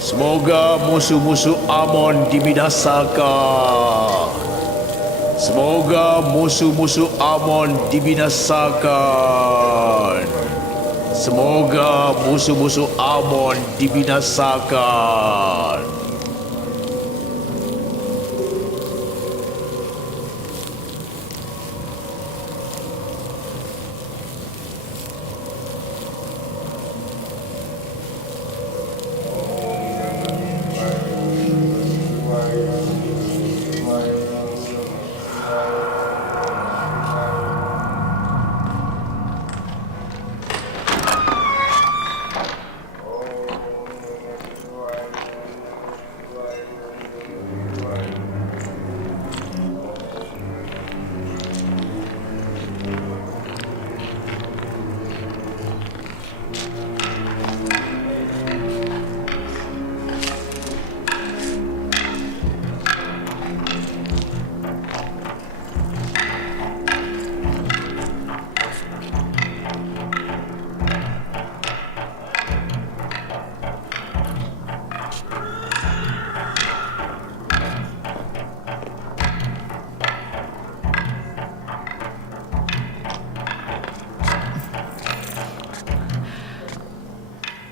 Semoga musuh-musuh Amon dibinasakan. Semoga musuh-musuh Amon dibinasakan. Semoga musuh-musuh Amon dibinasakan.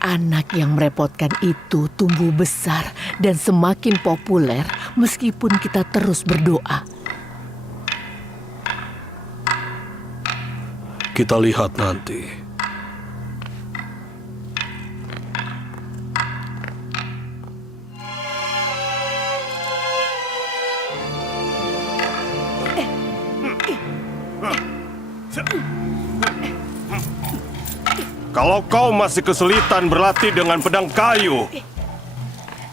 Anak yang merepotkan itu tumbuh besar dan semakin populer meskipun kita terus berdoa. Kita lihat nanti. Kalau kau masih kesulitan berlatih dengan pedang kayu,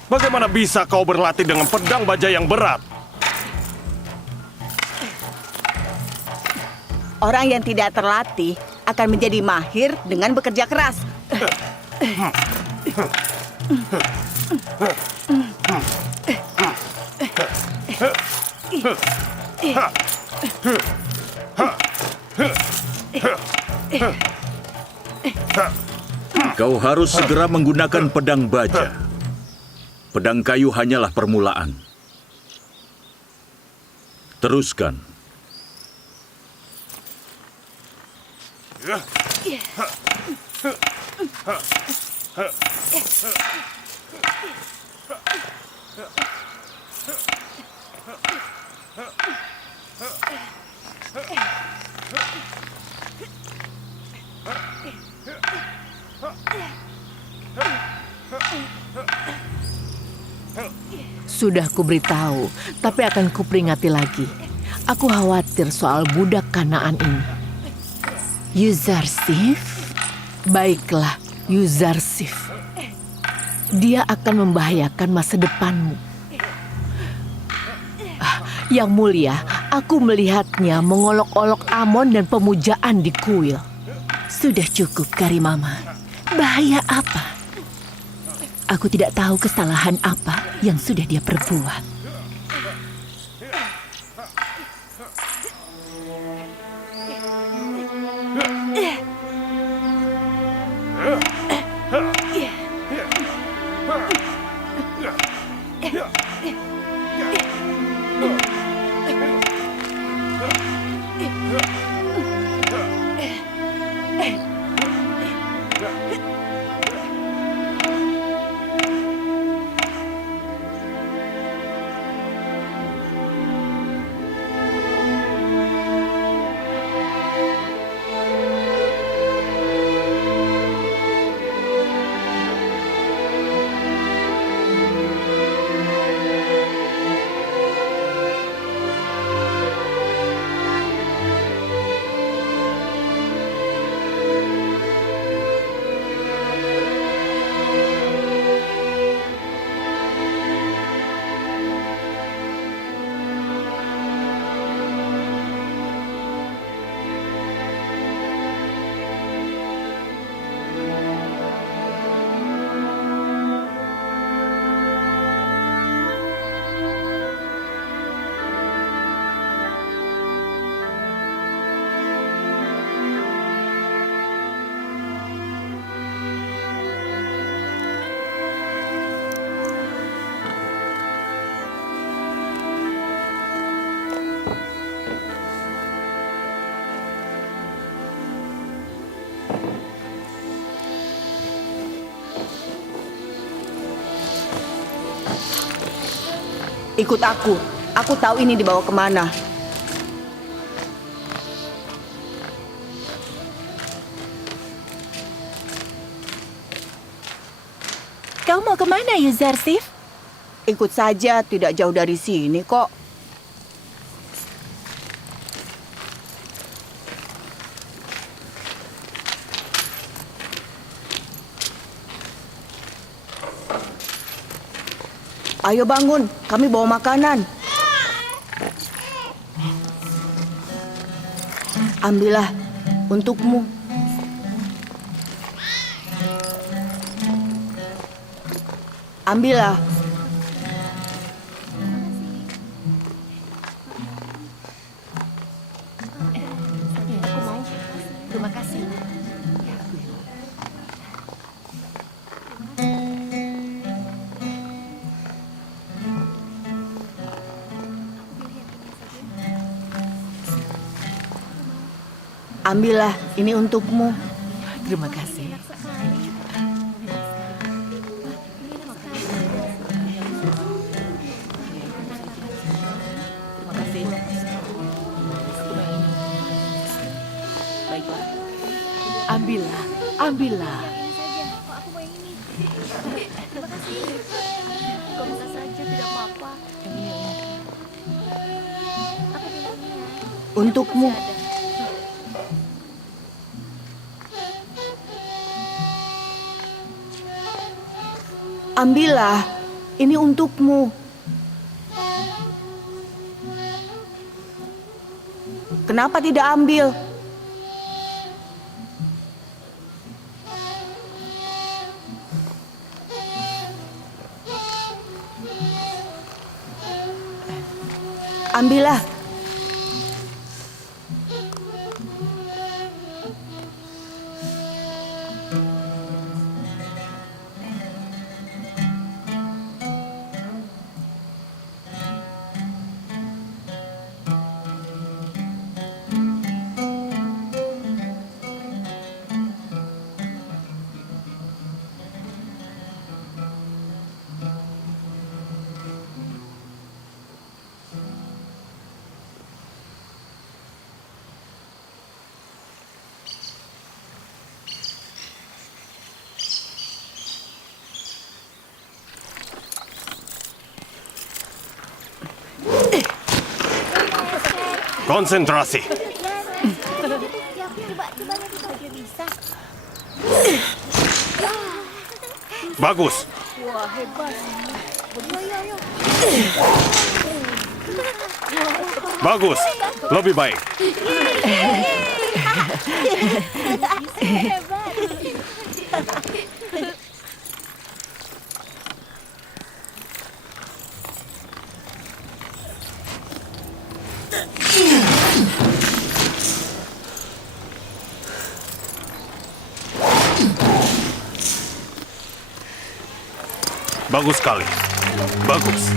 bagaimana bisa kau berlatih dengan pedang baja yang berat? Orang yang tidak terlatih akan menjadi mahir dengan bekerja keras. Kau harus segera menggunakan pedang baja. Pedang kayu hanyalah permulaan. Teruskan. Sudah kuberitahu, tapi akan kuperingati lagi. Aku khawatir soal budak Kanaan ini. Yuzarsif? Baiklah, Yuzarsif. Dia akan membahayakan masa depanmu. Yang mulia, aku melihatnya mengolok-olok Amon dan pemujaan di kuil. Sudah cukup, Karimama. Bahaya apa? Aku tidak tahu kesalahan apa yang sudah dia perbuat. Ikut aku. Aku tahu ini dibawa kemana. Kau mau kemana, Yuzarsif? Ikut saja, tidak jauh dari sini kok. Ayo bangun, kami bawa makanan. Ambillah, untukmu. Ambillah. Terima kasih. Ambillah, ini untukmu. Terima kasih. Terima kasih. Baiklah. Ambillah, ambillah. Aku mau yang ini. Terima kasih. Kau bisa saja, tidak apa-apa. Aku pilih ini ya. Untukmu. Ambillah, ini untukmu. Kenapa tidak ambil? Ambillah. Konsentrasi. Ya, coba nanti kalau bisa. Bagus. Wah, hebat. Yo. Bagus. Lebih baik. Hebat. Bagus sekali. Bagus.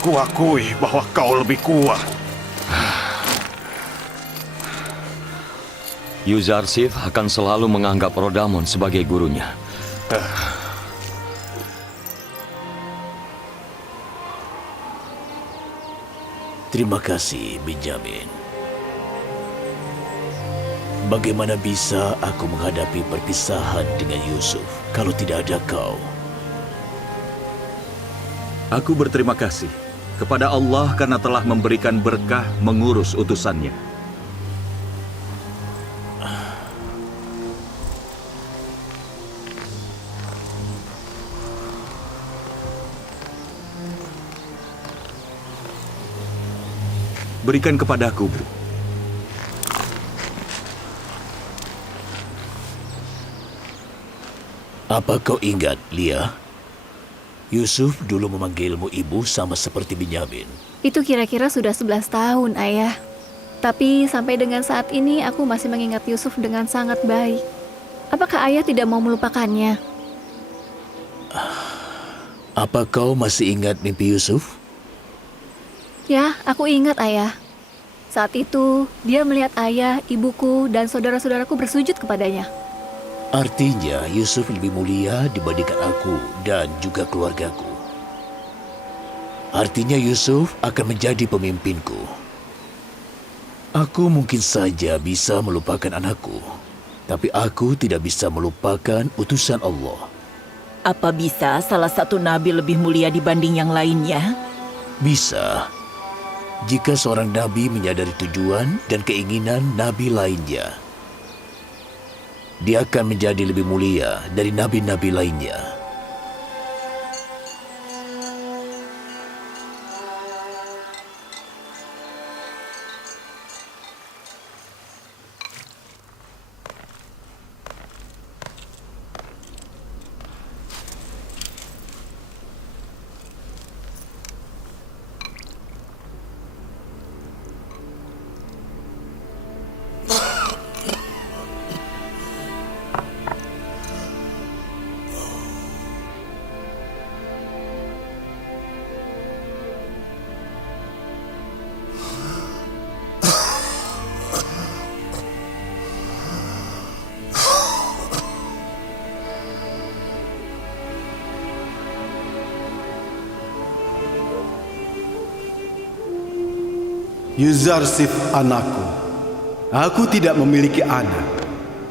Kuakui bahwa kau lebih kuat. Yuzarsif akan selalu menganggap Rodamon sebagai gurunya. Terima kasih, Benjamin. Bagaimana bisa aku menghadapi perpisahan dengan Yusuf kalau tidak ada kau? Aku berterima kasih kepada Allah karena telah memberikan berkah mengurus utusannya. Berikan kepadaku, Bu. Apa kau ingat, Lia? Yusuf dulu memanggilmu ibu sama seperti Benyamin. Itu kira-kira sudah 11 tahun, Ayah. Tapi sampai dengan saat ini aku masih mengingat Yusuf dengan sangat baik. Apakah Ayah tidak mau melupakannya? Apa kau masih ingat mimpi Yusuf? Ya, aku ingat, Ayah. Saat itu, dia melihat ayah, ibuku, dan saudara-saudaraku bersujud kepadanya. Artinya Yusuf lebih mulia dibandingkan aku dan juga keluargaku. Artinya Yusuf akan menjadi pemimpinku. Aku mungkin saja bisa melupakan anakku, tapi aku tidak bisa melupakan utusan Allah. Apa bisa salah satu nabi lebih mulia dibanding yang lainnya? Bisa, jika seorang nabi menyadari tujuan dan keinginan nabi lainnya. Dia akan menjadi lebih mulia dari nabi-nabi lainnya. Yuzarsif anakku, aku tidak memiliki anak.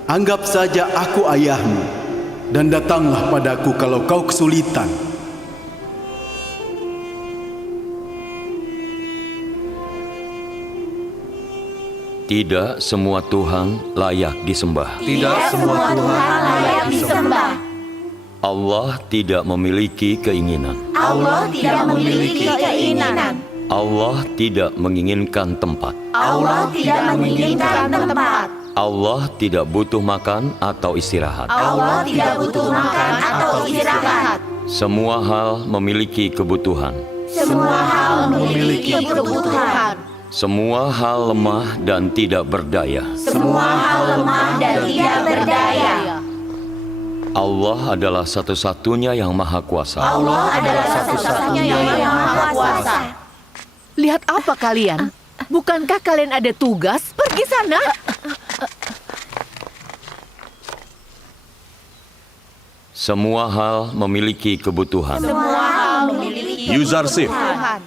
Anggap saja aku ayahmu, dan datanglah padaku kalau kau kesulitan. Tidak semua Tuhan layak disembah. Tidak semua Tuhan layak disembah. Allah tidak memiliki keinginan. Allah tidak memiliki keinginan. Allah tidak menginginkan tempat. Allah tidak menginginkan tempat. Allah tidak butuh makan atau istirahat. Allah tidak butuh makan atau istirahat. Semua hal memiliki kebutuhan. Semua hal memiliki kebutuhan. Semua hal lemah dan tidak berdaya. Semua hal lemah dan tidak berdaya. Allah adalah satu-satunya yang maha kuasa. Allah adalah satu-satunya yang maha kuasa. Lihat apa kalian? Bukankah kalian ada tugas? Pergi sana. Semua hal memiliki kebutuhan. Semua hal memiliki Yuzarsif, kebutuhan.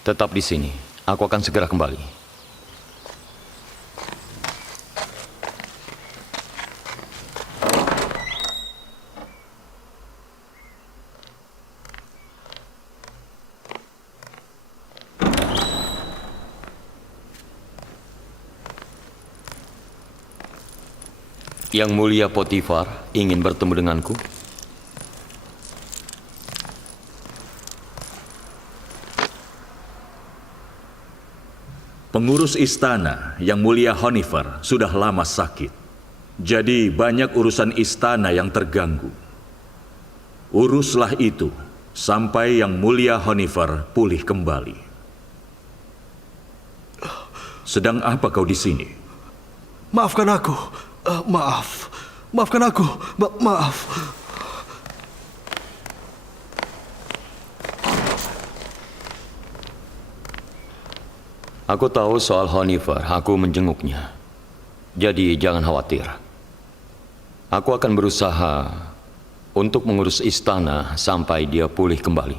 Tetap di sini. Aku akan segera kembali. Yang Mulia Potifar ingin bertemu denganku. Pengurus istana Yang Mulia Honeyfer sudah lama sakit. Jadi banyak urusan istana yang terganggu. Uruslah itu sampai Yang Mulia Honeyfer pulih kembali. Sedang apa kau di sini? Maafkan aku. Maafkan aku. Maaf. Aku tahu soal Honeyfer, aku menjenguknya. Jadi jangan khawatir. Aku akan berusaha untuk mengurus istana sampai dia pulih kembali.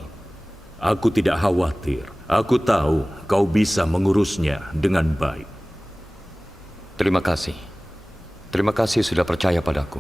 Aku tidak khawatir. Aku tahu kau bisa mengurusnya dengan baik. Terima kasih. Terima kasih sudah percaya padaku.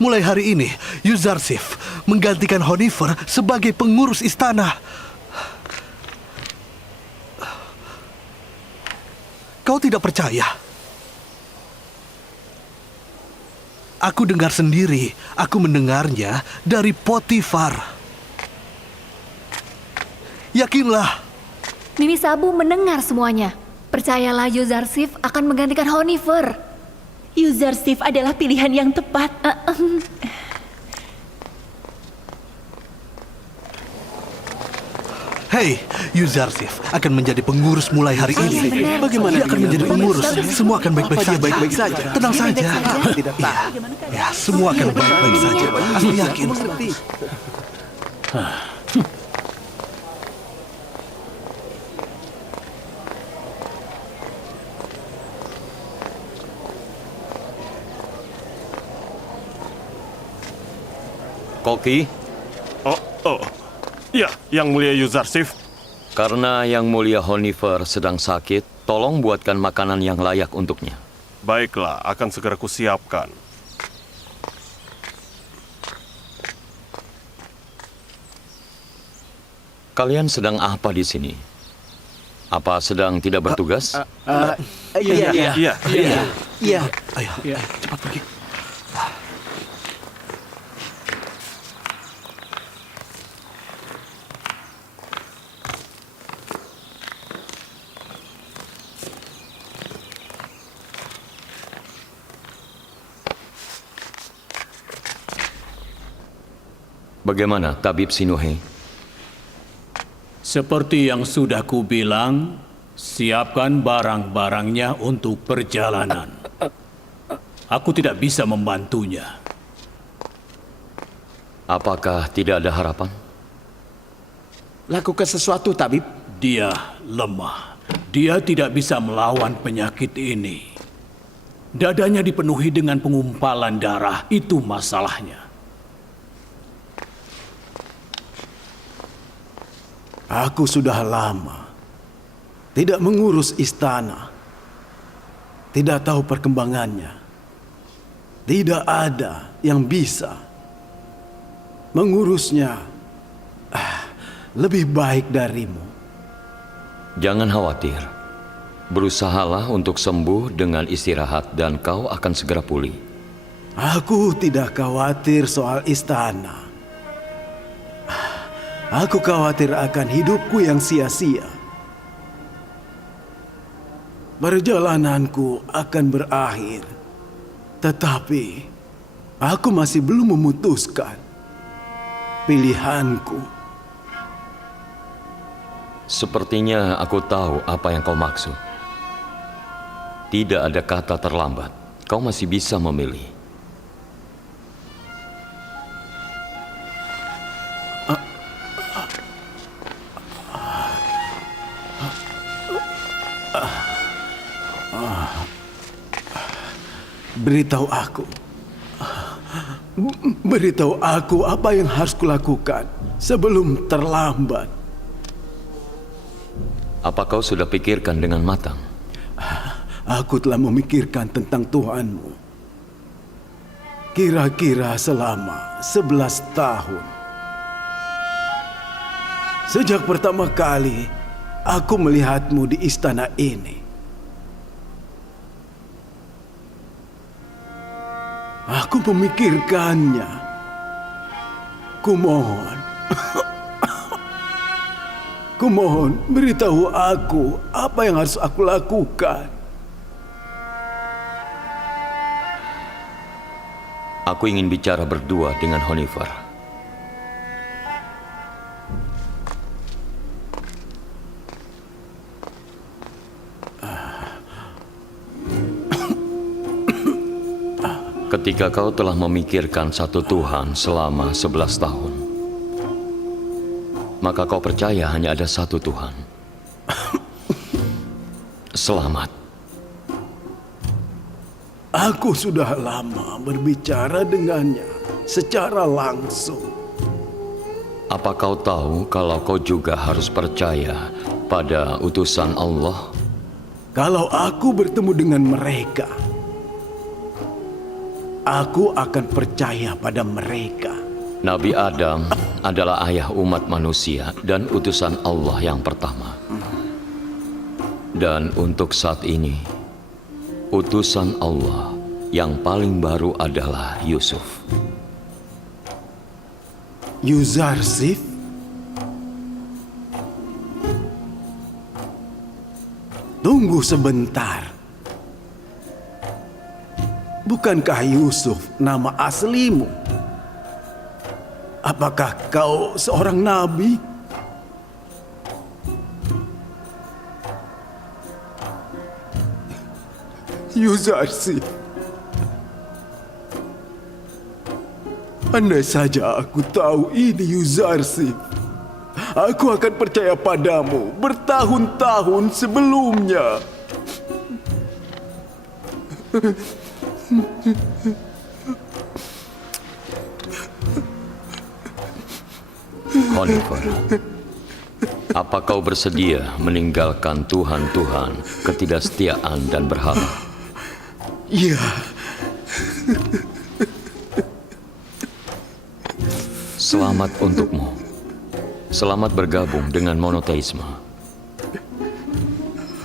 Mulai hari ini, Yuzarsif menggantikan Honeyfer sebagai pengurus istana. Kau tidak percaya? Aku dengar sendiri. Aku mendengarnya dari Potifar. Yakinlah. Mimi Sabu mendengar semuanya. Percayalah, Yuzarsif akan menggantikan Honeyfer. Yuzarsif adalah pilihan yang tepat. Hei, Yuzarsif akan menjadi pengurus mulai hari ini. Bagaimana dia akan menjadi pengurus? Semua akan baik-baik saja. Tenang saja. Tidak tahu. Ya, semua akan baik-baik saja. Aku yakin. Koki, Ya, Yang Mulia Yuzarsif. karena Yang Mulia Honeyfer sedang sakit, tolong buatkan makanan yang layak untuknya. Baiklah, akan segera kusiapkan. Kalian sedang apa di sini? Apa sedang tidak bertugas? Iya. Ayo, cepat pergi. Bagaimana, Tabib Sinuhe? Seperti yang sudah kubilang, siapkan barang-barangnya untuk perjalanan. Aku tidak bisa membantunya. Apakah tidak ada harapan? Lakukan sesuatu, tabib. Dia lemah. Dia tidak bisa melawan penyakit ini. Dadanya dipenuhi dengan pengumpalan darah, itu masalahnya. Aku sudah lama tidak mengurus istana. Tidak tahu perkembangannya. Tidak ada yang bisa mengurusnya lebih baik darimu. Jangan khawatir. Berusahalah untuk sembuh dengan istirahat dan kau akan segera pulih. Aku tidak khawatir soal istana. Aku khawatir akan hidupku yang sia-sia. Perjalananku akan berakhir. Tetapi aku masih belum memutuskan pilihanku. Sepertinya aku tahu apa yang kau maksud. Tidak ada kata terlambat. Kau masih bisa memilih. Beritahu aku apa yang harus kulakukan sebelum terlambat. Apa kau sudah pikirkan dengan matang? aku telah memikirkan tentang Tuhanmu. Kira-kira selama 11 tahun. Sejak pertama kali aku melihatmu di istana ini. Aku memikirkannya. Kumohon. Kumohon, beritahu aku apa yang harus aku lakukan. Aku ingin bicara berdua dengan Honifer. Ketika kau telah memikirkan satu Tuhan selama 11 tahun, maka kau percaya hanya ada satu Tuhan. Selamat. Aku sudah lama berbicara dengannya secara langsung. Apa kau tahu kalau kau juga harus percaya pada utusan Allah? Kalau aku bertemu dengan mereka, aku akan percaya pada mereka. Nabi Adam adalah ayah umat manusia dan utusan Allah yang pertama. Dan untuk saat ini, utusan Allah yang paling baru adalah Yusuf. Yuzarsif? Tunggu sebentar. Bukankah Yusuf nama aslimu? Apakah kau seorang nabi? Yuzarsif, andai saja aku tahu ini Yuzarsif, aku akan percaya padamu bertahun-tahun sebelumnya. Honifer, apa kau bersedia meninggalkan Tuhan-Tuhan, ketidaksetiaan dan berhala? Ya. Selamat untukmu. Selamat bergabung dengan monoteisme.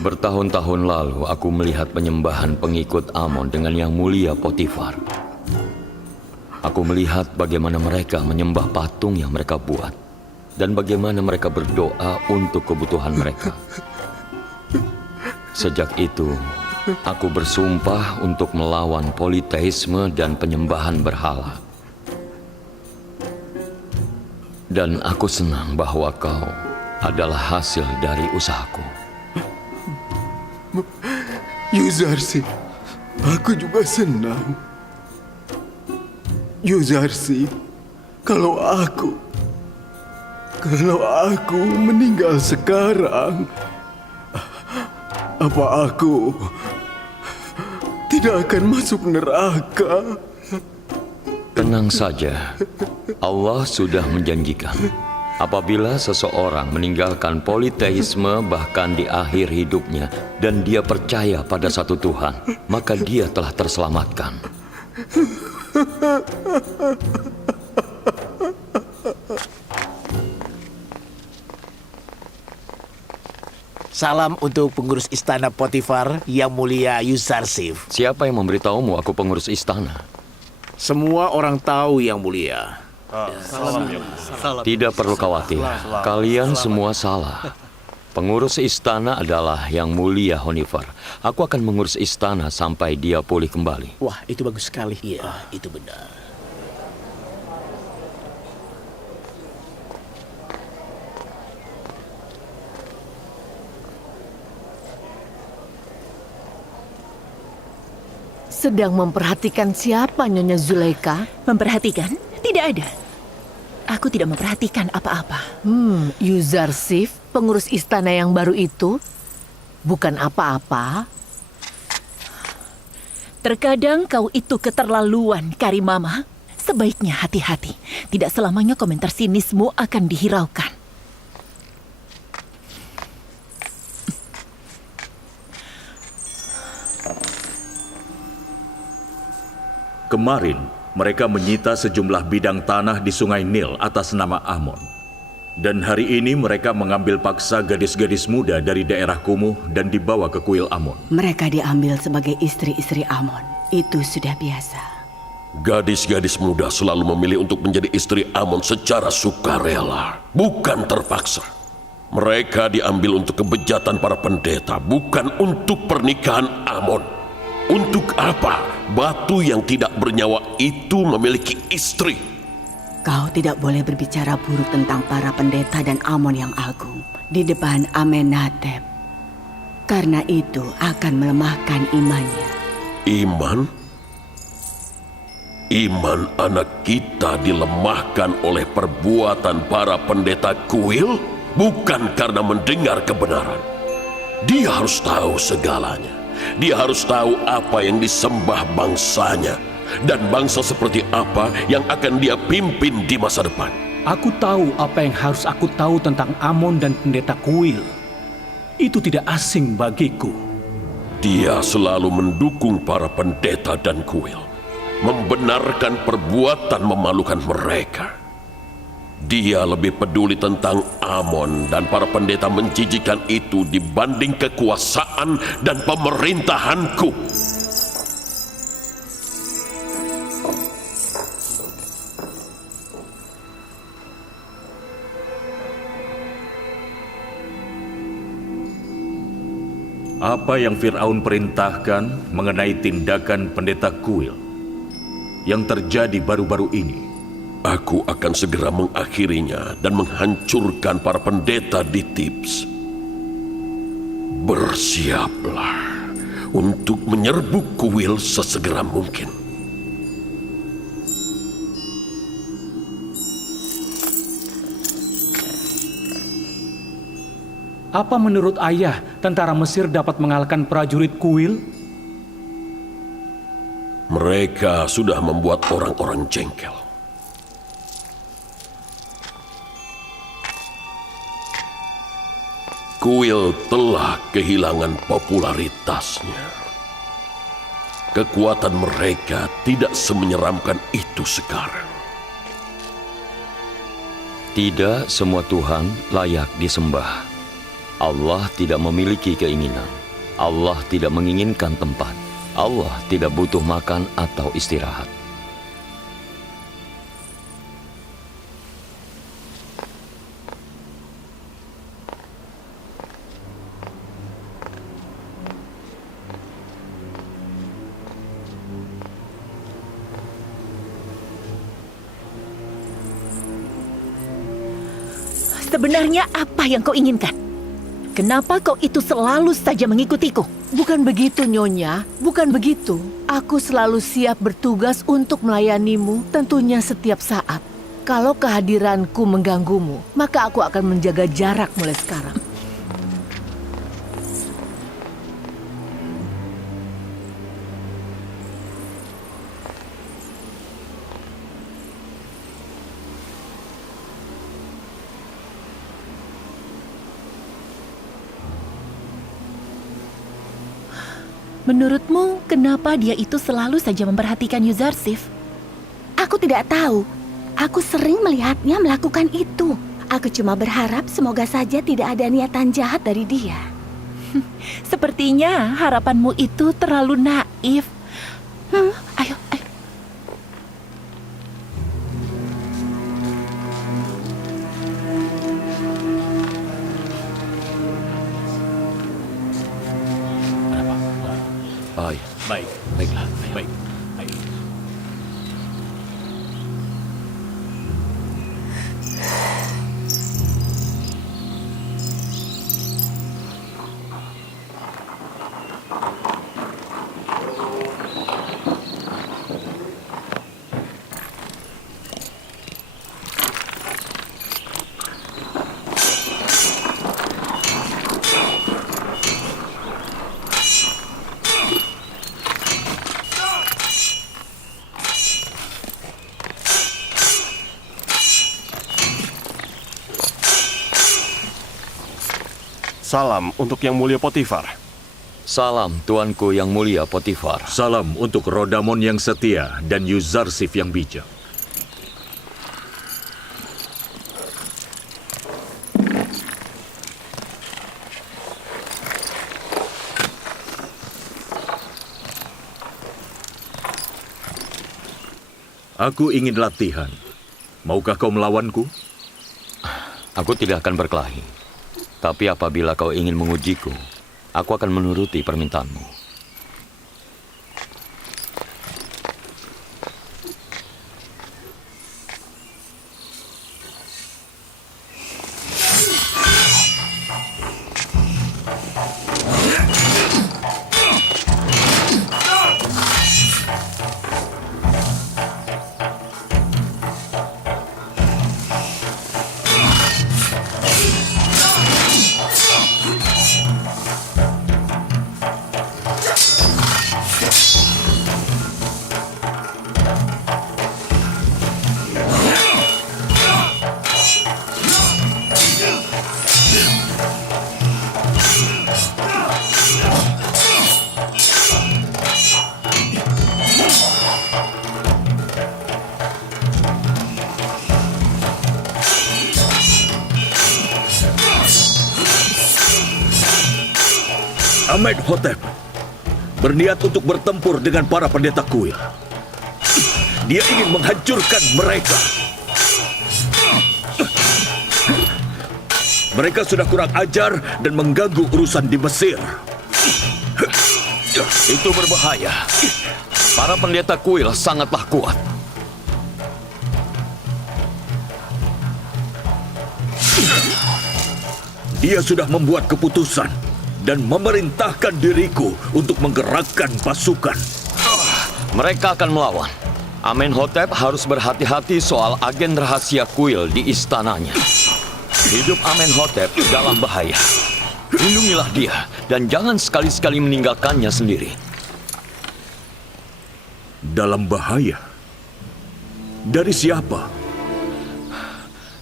Bertahun-tahun lalu aku melihat penyembahan pengikut Amon dengan yang mulia Potifar. Aku melihat bagaimana mereka menyembah patung yang mereka buat dan bagaimana mereka berdoa untuk kebutuhan mereka. Sejak itu, aku bersumpah untuk melawan politeisme dan penyembahan berhala. Dan aku senang bahwa kau adalah hasil dari usahaku. Yuzarsif, aku juga senang. Yuzarsif, kalau aku meninggal sekarang, apa aku tidak akan masuk neraka? Tenang saja, Allah sudah menjanjikan apabila seseorang meninggalkan politeisme bahkan di akhir hidupnya dan dia percaya pada satu Tuhan, maka dia telah terselamatkan. Salam untuk pengurus istana Potifar yang mulia Yuzarsif. Siapa yang memberitahumu aku pengurus istana? Semua orang tahu yang mulia. Tidak perlu khawatir, kalian semua salah. Pengurus istana adalah yang mulia Honifer. Aku akan mengurus istana sampai dia pulih kembali. Wah, itu bagus sekali. Iya, itu benar. Sedang memperhatikan siapa Nyonya Zulaika? Memperhatikan? Tidak ada. Aku tidak memperhatikan apa-apa. Yuzarsif, pengurus istana yang baru itu, bukan apa-apa. Terkadang kau itu keterlaluan, Karimama. Sebaiknya hati-hati. Tidak selamanya komentar sinismu akan dihiraukan. Kemarin, mereka menyita sejumlah bidang tanah di Sungai Nil atas nama Amon. Dan hari ini mereka mengambil paksa gadis-gadis muda dari daerah kumuh dan dibawa ke kuil Amon. Mereka diambil sebagai istri-istri Amon. Itu sudah biasa. Gadis-gadis muda selalu memilih untuk menjadi istri Amon secara sukarela, bukan terpaksa. Mereka diambil untuk kebejatan para pendeta, bukan untuk pernikahan Amon. Untuk apa batu yang tidak bernyawa itu memiliki istri? Kau tidak boleh berbicara buruk tentang para pendeta dan Amon yang agung di depan Amenhotep. Karena itu akan melemahkan imannya. Iman? Iman anak kita dilemahkan oleh perbuatan para pendeta kuil, bukan karena mendengar kebenaran. Dia harus tahu segalanya. Dia harus tahu apa yang disembah bangsanya dan bangsa seperti apa yang akan dia pimpin di masa depan. Aku tahu apa yang harus aku tahu tentang Amon dan pendeta kuil. Itu tidak asing bagiku. Dia selalu mendukung para pendeta dan kuil, membenarkan perbuatan memalukan mereka. Dia lebih peduli tentang Amon dan para pendeta menjijikan itu dibanding kekuasaan dan pemerintahanku. Apa yang Fir'aun perintahkan mengenai tindakan pendeta kuil yang terjadi baru-baru ini? Aku akan segera mengakhirinya dan menghancurkan para pendeta di Thebes. Bersiaplah untuk menyerbu kuil sesegera mungkin. Apa menurut ayah tentara Mesir dapat mengalahkan prajurit kuil? Mereka sudah membuat orang-orang jengkel. Kuil telah kehilangan popularitasnya. Kekuatan mereka tidak semenyeramkan itu sekarang. Tidak semua Tuhan layak disembah. Allah tidak memiliki keinginan. Allah tidak menginginkan tempat. Allah tidak butuh makan atau istirahat. Sebenarnya apa yang kau inginkan? Kenapa kau itu selalu saja mengikutiku? Bukan begitu, Nyonya. Bukan begitu. Aku selalu siap bertugas untuk melayanimu, tentunya setiap saat. Kalau kehadiranku mengganggumu, maka aku akan menjaga jarak mulai sekarang. Menurutmu, kenapa dia itu selalu saja memperhatikan Yuzarsif? Aku tidak tahu. Aku sering melihatnya melakukan itu. Aku cuma berharap semoga saja tidak ada niatan jahat dari dia. Sepertinya harapanmu itu terlalu naif. Ayo. Baiklah. Salam untuk Yang Mulia Potifar. Salam tuanku yang mulia Potifar. Salam untuk Rodamon yang setia dan Yuzarsif yang bijak. Aku ingin latihan. Maukah kau melawanku? Aku tidak akan berkelahi. Tapi apabila kau ingin mengujiku, aku akan menuruti permintaanmu. Amenhotep berniat untuk bertempur dengan para pendeta kuil. Dia ingin menghancurkan mereka. Mereka sudah kurang ajar dan mengganggu urusan di Mesir. Itu berbahaya. Para pendeta kuil sangatlah kuat. Dia sudah membuat keputusan dan memerintahkan diriku untuk menggerakkan pasukan. Mereka akan melawan. Amenhotep harus berhati-hati soal agen rahasia kuil di istananya. Hidup Amenhotep dalam bahaya. Lindungilah dia dan jangan sekali-sekali meninggalkannya sendiri. Dalam bahaya? Dari siapa?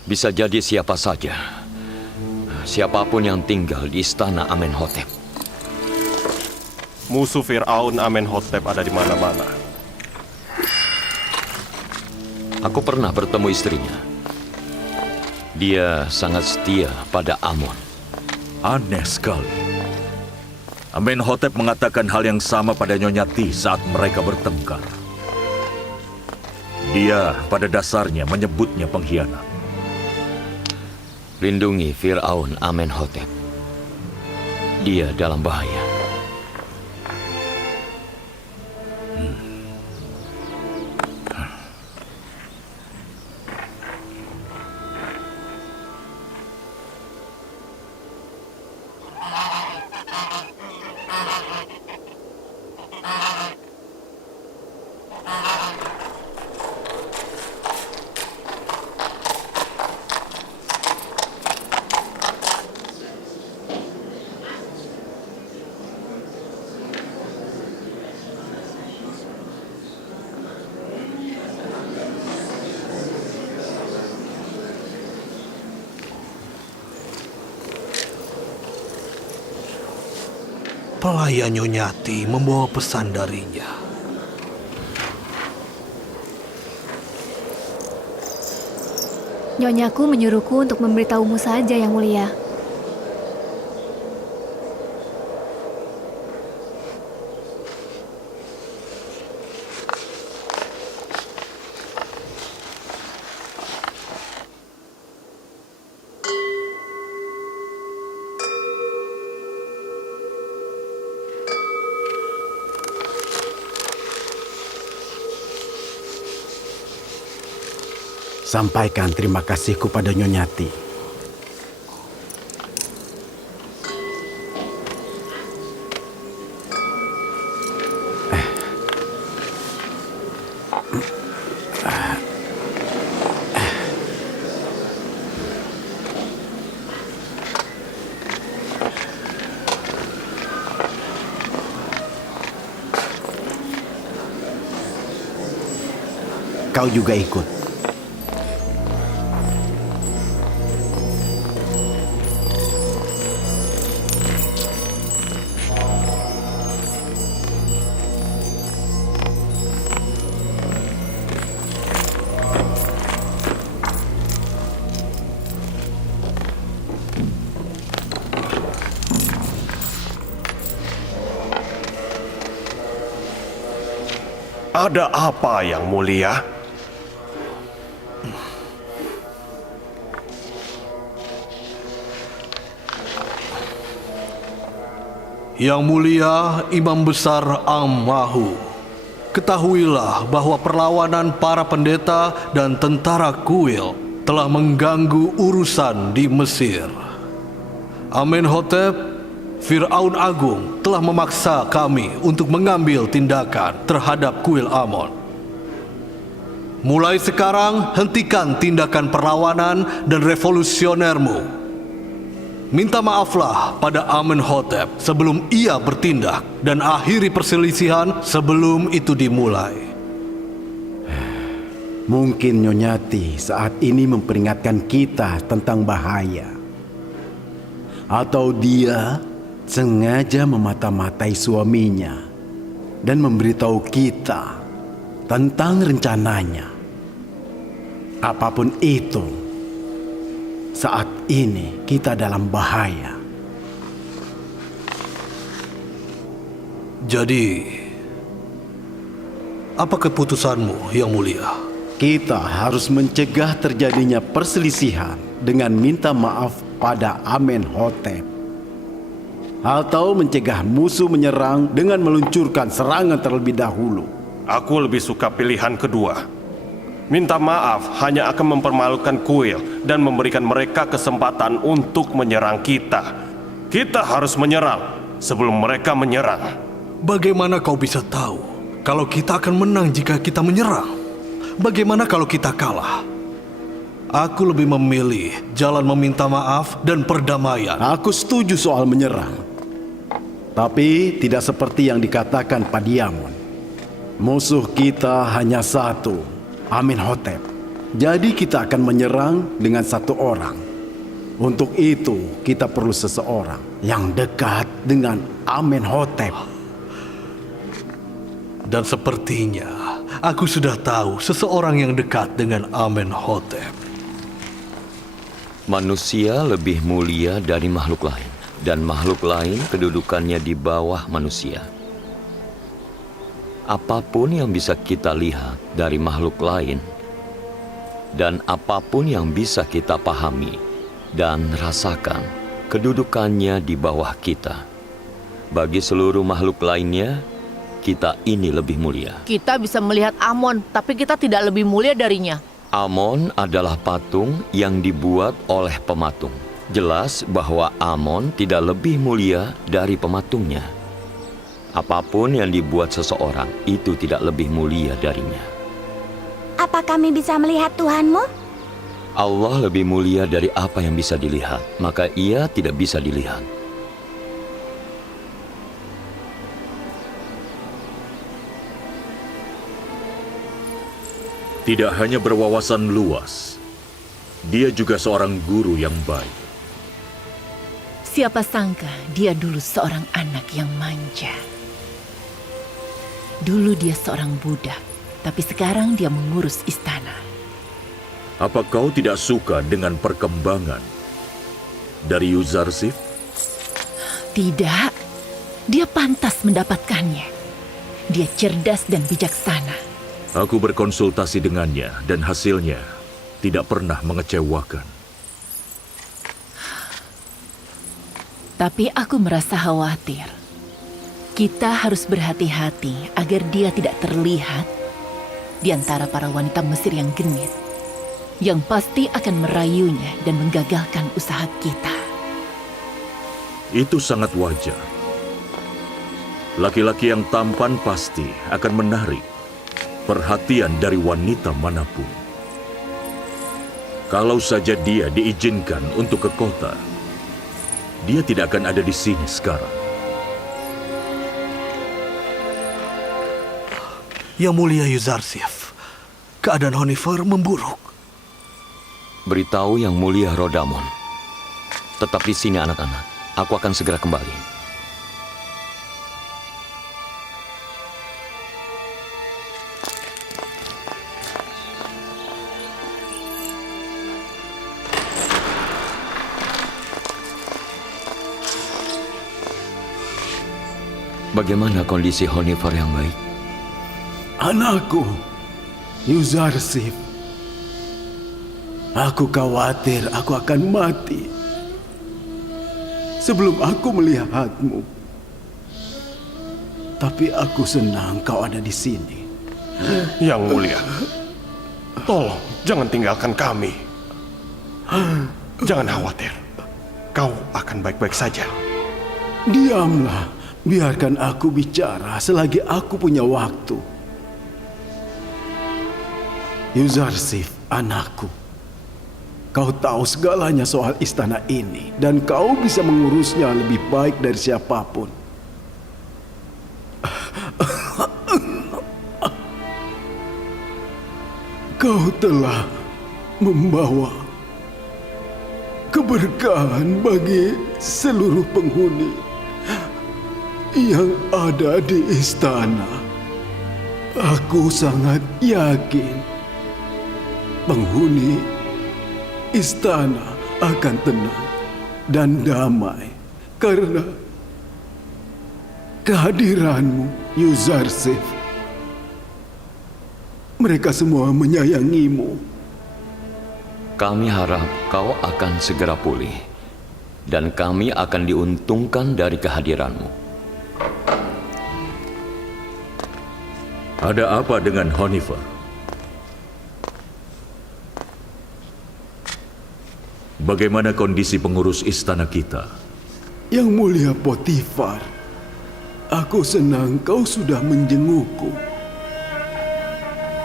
Bisa jadi siapa saja. Siapapun yang tinggal di istana Amenhotep. Musuh Fir'aun Amenhotep ada di mana-mana. Aku pernah bertemu istrinya. Dia sangat setia pada Amon. Aneh sekali. Amenhotep mengatakan hal yang sama pada Nyonya Ti saat mereka bertengkar. Dia pada dasarnya menyebutnya pengkhianat. Lindungi Fir'aun Amenhotep. Dia dalam bahaya. Pelayan Nyonya Ti membawa pesan darinya. Nyonyaku menyuruhku untuk memberitahumu saja, Yang Mulia. Sampaikan terima kasihku pada Nyonya Ti. Kau juga ikut. Ada apa yang mulia? Yang mulia Imam Besar Ammahu, ketahuilah bahwa perlawanan para pendeta dan tentara kuil telah mengganggu urusan di Mesir. Amenhotep, Fir'aun Agung telah memaksa kami untuk mengambil tindakan terhadap kuil Amon. Mulai sekarang, hentikan tindakan perlawanan dan revolusionermu. Minta maaflah pada Amenhotep sebelum ia bertindak dan akhiri perselisihan sebelum itu dimulai. Mungkin Nyonyati saat ini memperingatkan kita tentang bahaya. Atau dia sengaja memata-matai suaminya dan memberitahu kita tentang rencananya. Apapun itu, saat ini kita dalam bahaya. Jadi, apa keputusanmu, Yang Mulia? Kita harus mencegah terjadinya perselisihan dengan minta maaf pada Amenhotep. Atau mencegah musuh menyerang dengan meluncurkan serangan terlebih dahulu. Aku lebih suka pilihan kedua. Minta maaf hanya akan mempermalukan kuil dan memberikan mereka kesempatan untuk menyerang kita. Kita harus menyerang sebelum mereka menyerang. Bagaimana kau bisa tahu kalau kita akan menang jika kita menyerang? Bagaimana kalau kita kalah? Aku lebih memilih jalan meminta maaf dan perdamaian. Aku setuju soal menyerang. Tapi tidak seperti yang dikatakan Padiamon. Musuh kita hanya satu, Amenhotep. Jadi kita akan menyerang dengan satu orang. Untuk itu kita perlu seseorang yang dekat dengan Amenhotep. Dan sepertinya aku sudah tahu seseorang yang dekat dengan Amenhotep. Manusia lebih mulia dari makhluk lain, dan makhluk lain kedudukannya di bawah manusia. Apapun yang bisa kita lihat dari makhluk lain, dan apapun yang bisa kita pahami dan rasakan, kedudukannya di bawah kita. Bagi seluruh makhluk lainnya, kita ini lebih mulia. Kita bisa melihat Amon, tapi kita tidak lebih mulia darinya. Amon adalah patung yang dibuat oleh pematung. Jelas bahwa Amon tidak lebih mulia dari pematungnya. Apapun yang dibuat seseorang, itu tidak lebih mulia darinya. Apa kami bisa melihat Tuhanmu? Allah lebih mulia dari apa yang bisa dilihat, maka ia tidak bisa dilihat. Tidak hanya berwawasan luas, dia juga seorang guru yang baik. Siapa sangka dia dulu seorang anak yang manja. Dulu dia seorang budak, tapi sekarang dia mengurus istana. Apa kau tidak suka dengan perkembangan dari Yuzarsif? Tidak, dia pantas mendapatkannya. Dia cerdas dan bijaksana. Aku berkonsultasi dengannya dan hasilnya tidak pernah mengecewakan. Tapi aku merasa khawatir. Kita harus berhati-hati agar dia tidak terlihat di antara para wanita Mesir yang genit, yang pasti akan merayunya dan menggagalkan usaha kita. Itu sangat wajar. Laki-laki yang tampan pasti akan menarik perhatian dari wanita manapun. Kalau saja dia diizinkan untuk ke kota, dia tidak akan ada di sini sekarang. Yang Mulia Yuzarsif, keadaan Honifer memburuk. Beritahu Yang Mulia Rodamon. Tetap di sini anak-anak. Aku akan segera kembali. Bagaimana kondisi Honifer yang baik? Anakku, Yuzarsif. Aku khawatir aku akan mati sebelum aku melihatmu. Tapi aku senang kau ada di sini. Yang mulia, tolong jangan tinggalkan kami. Jangan khawatir, kau akan baik-baik saja. Diamlah, biarkan aku bicara selagi aku punya waktu. Yuzarsif, anakku. Kau tahu segalanya soal istana ini, dan kau bisa mengurusnya lebih baik dari siapapun. Kau telah membawa keberkahan bagi seluruh penghuni yang ada di istana. Aku sangat yakin penghuni istana akan tenang dan damai karena kehadiranmu, Yuzarsif. Mereka semua menyayangimu. Kami harap kau akan segera pulih, dan kami akan diuntungkan dari kehadiranmu. Ada apa dengan Honifer? Bagaimana kondisi pengurus istana kita? Yang mulia Potifar, aku senang kau sudah menjengukku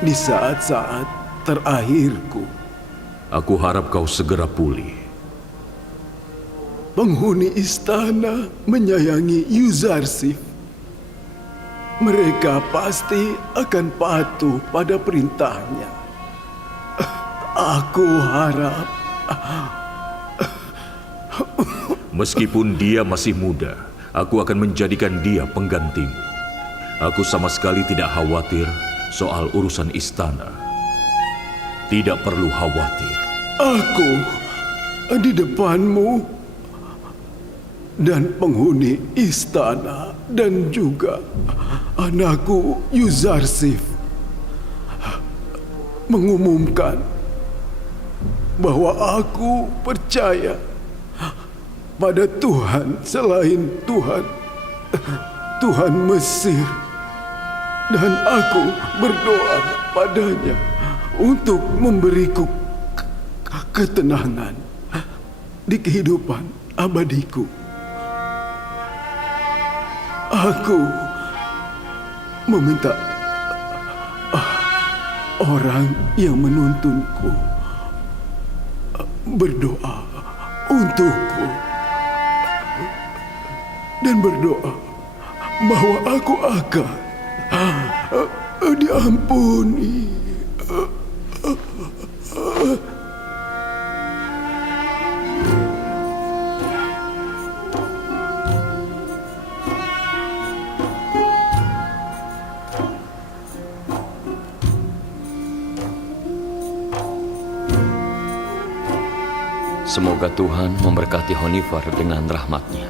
di saat-saat terakhirku. Aku harap kau segera pulih. Penghuni istana menyayangi Yuzarsif. Mereka pasti akan patuh pada perintahnya. Aku harap meskipun dia masih muda, aku akan menjadikan dia penggantimu. Aku sama sekali tidak khawatir soal urusan istana. Tidak perlu khawatir. Aku di depanmu dan penghuni istana dan juga anakku Yuzarsif mengumumkan bahwa aku percaya pada Tuhan selain Tuhan Mesir, dan aku berdoa padanya untuk memberiku ketenangan di kehidupan abadiku. Aku meminta orang yang menuntunku berdoa untukku dan berdoa bahwa aku akan diampuni. Semoga Tuhan memberkati Honifer dengan rahmat-Nya.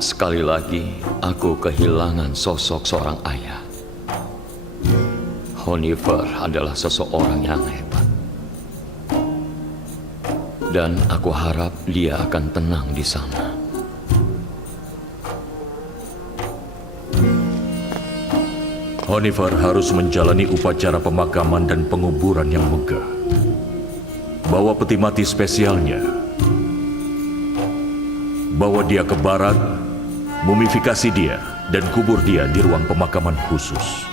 Sekali lagi, aku kehilangan sosok seorang ayah. Honifer adalah seseorang yang hebat. Dan aku harap dia akan tenang di sana. Honifer harus menjalani upacara pemakaman dan penguburan yang megah. Bawa peti mati spesialnya. Bawa dia ke barat, mumifikasi dia, dan kubur dia di ruang pemakaman khusus.